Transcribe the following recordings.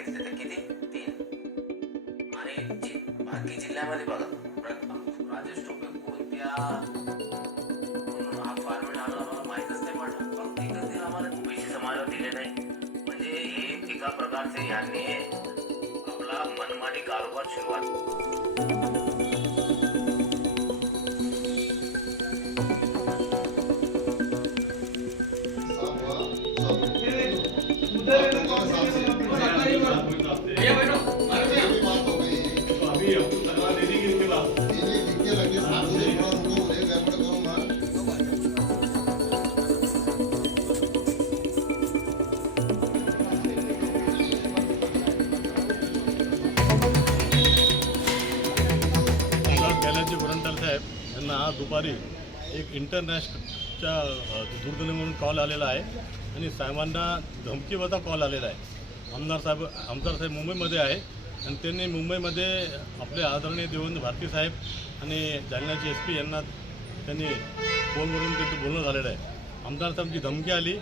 घेतले तर किती 3 आणि बाकी जिल्ह्यामध्ये बघा राजेश टोपे कोणत्या हा फॉर्मेट आम्हाला माहीतच नाही पडलं पण एकच दिन आम्हाला पैसे समाजाला दिले नाही म्हणजे हे एका प्रकारचे यांनी आपला मनमानी कारोबार सुरुवात कैलासजी गोरंट्याल साहेब यांना आज दुपारी एक इंटरनॅशनलच्या दूरध्वनी म्हणून कॉल आलेला आहे आणि साहेबांना धमकीवजा कॉल आलेला आहे. आमदार साहेब मुंबईमध्ये आहे आणि त्यांनी मुंबईमध्ये आपले आदरणीय देवेंद्र भारती साहेब आणि जालन्याचे SP यांना त्यांनी फोनवरून त्यांचं बोलणं झालेलं आहे. आमदार साहेबांची धमकी आली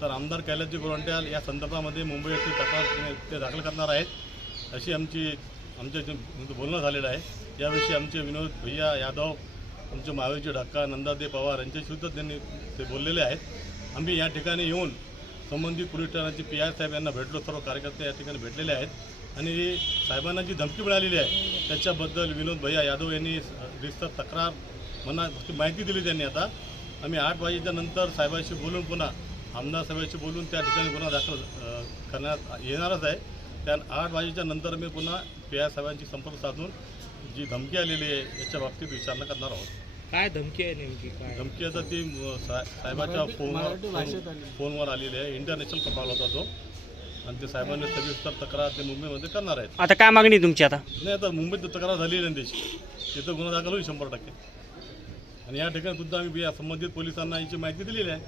तर आमदार कैलासजी गोरंट्याल या संदर्भामध्ये मुंबई येथे तक्रार ते दाखल करणार आहेत अशी आमच्या बोलणं झालेलं आहे. याविषयी आमचे विनोद भैया यादव आमचे महावीरजी ढक्का नंदादे पवार यांच्याशीसुद्धा त्यांनी ते बोललेले आहेत. आम्ही या ठिकाणी येऊन संबंधित पोलीस ठाण्याचे PI साहेब यांना भेटलो. सर्व कार्यकर्ते या ठिकाणी भेटलेले आहेत आणि साहेबांना जी धमकी मिळालेली आहे त्याच्याबद्दल विनोद भैया यादव यांनी रिस्तर तक्रार माहिती दिली त्यांनी. आता आम्ही 8 वाजेच्या नंतर साहेबांशी बोलून पुन्हा आमदार साहेबांशी बोलून त्या ठिकाणी गुन्हा दाखल करण्यात येणारच आहे. त्या 8 वाजेच्या नंतर मी पुन्हा PI साहेबांची संपर्क साधून जी धमकी आलेली आहे याच्या बाबतीत विचारणा करणार आहोत. काय धमकी आहे नेमकी? काय धमकी आता ती साहेबाच्या फोनवर आलेली आहे. इंटरनॅशनल कॉल होता तो आणि ते साहेबांनी सविस्तर तक्रार ते मुंबईमध्ये करणार आहेत. आता काय मागणी तुमची? आता नाही आता मुंबईत तक्रार झाली आहे त्याची तिथं गुन्हा दाखल होईल 100%. आणि या ठिकाणी सुद्धा आम्ही संबंधित पोलिसांना याची माहिती दिलेली आहे.